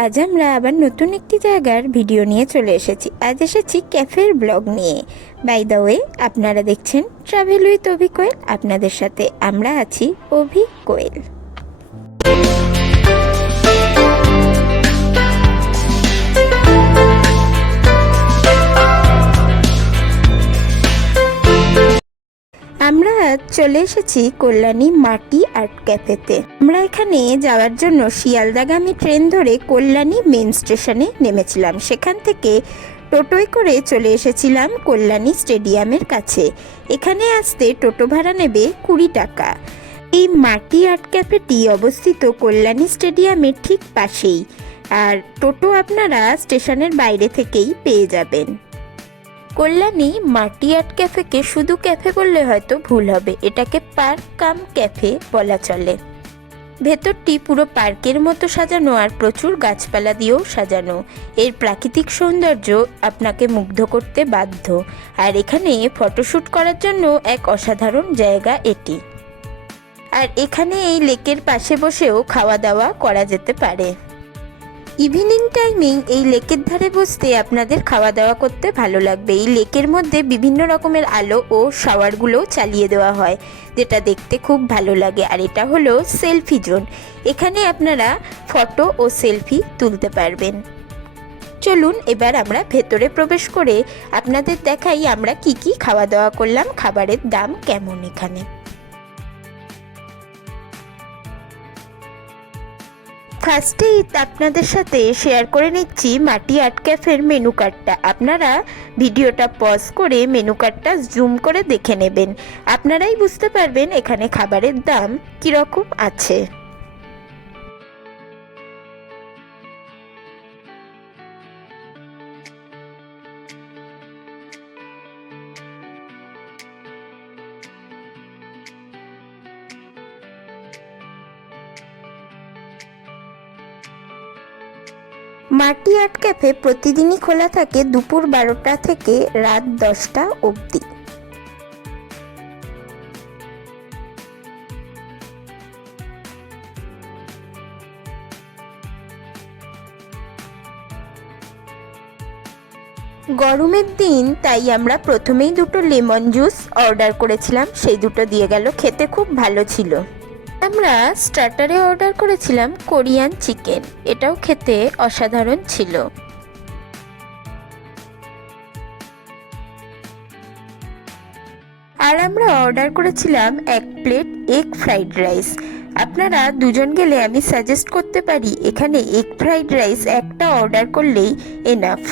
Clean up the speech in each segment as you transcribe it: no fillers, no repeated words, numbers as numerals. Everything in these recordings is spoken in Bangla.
আজ আমরা আবার নতুন একটি জায়গার ভিডিও নিয়ে চলে এসেছি। আজ এসেছি ক্যাফের ব্লগ নিয়ে। বাই দ্য ওয়ে, আপনারা দেখছেন ট্রাভেল উইথ অভি কোয়েল। আপনাদের সাথে আমরা আছি অভি কোয়েল। আমরা চলে এসেছি কল্যাণী মাটি আর্ট ক্যাফেতে। আমরা এখানে যাওয়ার জন্য শিয়ালদাগামী ট্রেন ধরে কল্যাণী মেন স্টেশনে নেমেছিলাম। সেখান থেকে টোটোয় করে চলে এসেছিলাম কল্যাণী স্টেডিয়ামের কাছে। এখানে আসতে টোটো ভাড়া নেবে 20 টাকা। এই মাটি আর্ট ক্যাফেটি অবস্থিত কল্যাণী স্টেডিয়ামের ঠিক পাশেই, আর টোটো আপনারা স্টেশনের বাইরে থেকেই পেয়ে যাবেন। কল্যাণী মাটি আর্ট ক্যাফেকে শুধু ক্যাফে বললে হয়তো ভুল হবে, এটাকে পার্ক কাম ক্যাফে বলা চলে। ভেতরটি পুরো পার্কের মতো সাজানো আর প্রচুর গাছপালা দিয়েও সাজানো। এর প্রাকৃতিক সৌন্দর্য আপনাকে মুগ্ধ করতে বাধ্য। আর এখানে ফটোশ্যুট করার জন্য এক অসাধারণ জায়গা এটি। আর এখানে এই লেকের পাশে বসেও খাওয়া দাওয়া করা যেতে পারে। ইভিনিং টাইমিং এই লেকের ধারে বসতে আপনাদের খাওয়া দাওয়া করতে ভালো লাগবে। এই লেকের মধ্যে বিভিন্ন রকমের আলো ও শাওয়ারগুলো চালিয়ে দেওয়া হয়, যেটা দেখতে খুব ভালো লাগে। আর এটা হলো সেলফি জোন। এখানে আপনারা ফটো ও সেলফি তুলতে পারবেন। চলুন এবার আমরা ভেতরে প্রবেশ করে আপনাদের দেখাই আমরা কি কি খাওয়া দাওয়া করলাম, খাবারের দাম কেমন এখানে। ফার্স্টেই আপনাদের সাথে শেয়ার করে নিচ্ছি মাটি আর্ট ক্যাফের মেনু কার্ডটা। আপনারা ভিডিওটা পজ করে মেনু কার্ডটা জুম করে দেখে নেবেন, আপনারাই বুঝতে পারবেন এখানে খাবারের দাম কীরকম আছে। মাটি আর্ট ক্যাফে প্রতিদিনই খোলা থাকে দুপুর 12টা থেকে রাত 10টা অবধি। গরমের দিন, তাই আমরা প্রথমেই দুটো লেমন জুস অর্ডার করেছিলাম, সেই দুটো দিয়ে গেল, খেতে খুব ভালো ছিল। আমরা স্টার্টারে অর্ডার করেছিলাম কোরিয়ান চিকেন, এটাও খেতে অসাধারণ ছিল। আর আমরা অর্ডার করেছিলাম 1 প্লেট এগ ফ্রাইড রাইস। আপনারা দুজন গেলে আমি সাজেস্ট করতে পারি এখানে এগ ফ্রাইড রাইস একটা অর্ডার করলেই এনাফ।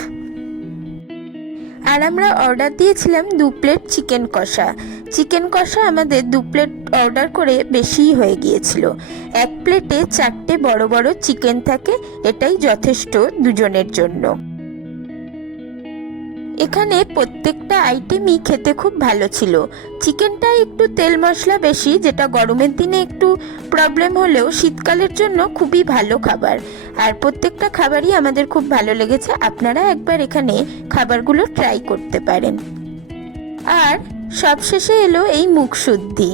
আর আমরা অর্ডার দিয়েছিলাম 2 প্লেট চিকেন কষা। চিকেন কষা আমাদের 2 প্লেট অর্ডার করে বেশিই হয়ে গিয়েছিল। 1 প্লেটে 4টে বড় বড় চিকেন থাকে, এটাই যথেষ্ট দুজনের জন্য। এখানে প্রত্যেকটা আইটেমই খেতে খুব ভালো ছিল। চিকেনটা একটু তেল মশলা বেশি, যেটা গরমের দিনে একটু প্রবলেম হলেও শীতকালের জন্য খুবই ভালো খাবার। আর প্রত্যেকটা খাবারই আমাদের খুব ভালো লেগেছে। আপনারা একবার এখানে খাবারগুলো ট্রাই করতে পারেন। আর সবশেষে এলো এই মুখশুদ্ধি।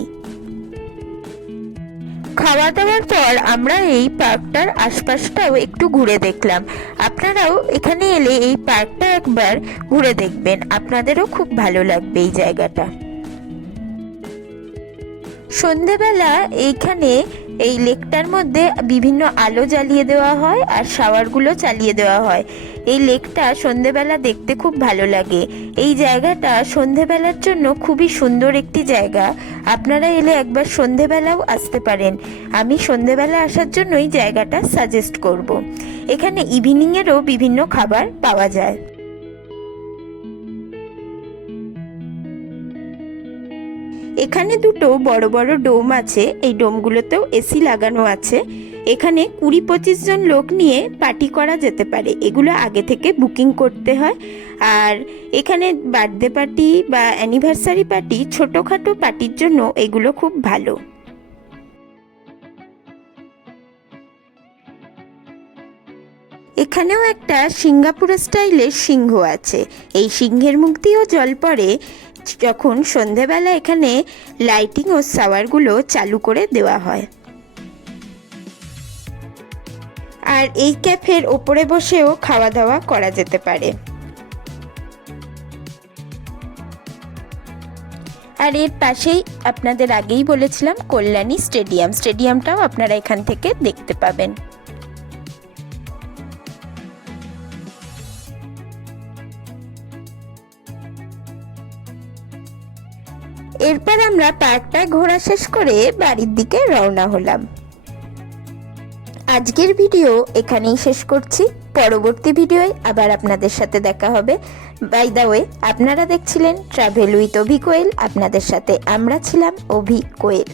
খাওয়া দাওয়ার পর আমরা এই পার্কটার আশপাশটাও একটু ঘুরে দেখলাম। আপনারাও এখানে এলে এই পার্কটা একবার ঘুরে দেখবেন, আপনাদেরও খুব ভালো লাগবে এই জায়গাটা। সন্ধেবেলা এইখানে এই লেকটার মধ্যে বিভিন্ন আলো জ্বালিয়ে দেওয়া হয় আর শাওয়ারগুলো চালিয়ে দেওয়া হয়। এই লেকটা সন্ধেবেলা দেখতে খুব ভালো লাগে। এই জায়গাটা সন্ধেবেলার জন্য খুবই সুন্দর একটি জায়গা। আপনারা এলে একবার সন্ধেবেলাও আসতে পারেন। আমি সন্ধেবেলা আসার জন্যই জায়গাটা সাজেস্ট করব। এখানে ইভিনিংয়েরও বিভিন্ন খাবার পাওয়া যায়। এখানে দুটো বড় বড় ডোম আছে, এই ডোমগুলোতেও এসি লাগানো আছে। এখানে 20-25 জন লোক নিয়ে পার্টি করা যেতে পারে। এগুলো আগে থেকে বুকিং করতে হয়। আর এখানে বার্থডে পার্টি বা অ্যানিভার্সারি পার্টি, ছোটোখাটো পার্টির জন্য এগুলো খুব ভালো। এখানেও একটা সিঙ্গাপুর স্টাইলের সিংহ আছে। এই সিংহের মুখ দিয়েও জল পড়ে যখন সন্ধেবেলা এখানে লাইটিং ও শাওয়ারগুলো চালু করে দেওয়া হয়। আর এই ক্যাফের ওপরে বসেও খাওয়া দাওয়া করা যেতে পারে। আর এর পাশেই আপনাদের আগেই বলেছিলাম কল্যাণী স্টেডিয়ামটাও আপনারা এখান থেকে দেখতে পাবেন। এরপর আমরা পার্কটা ঘোরা শেষ করে বাড়ির দিকে রওনা হলাম। আজকের ভিডিও এখানেই শেষ করছি, পরবর্তী ভিডিওয় আবার আপনাদের সাথে দেখা হবে। বাই দ্য ওয়ে, আপনারা দেখছিলেন ট্রাভেল উইথ অভি কোয়েল, আপনাদের সাথে আমরা ছিলাম অভি কোয়েল।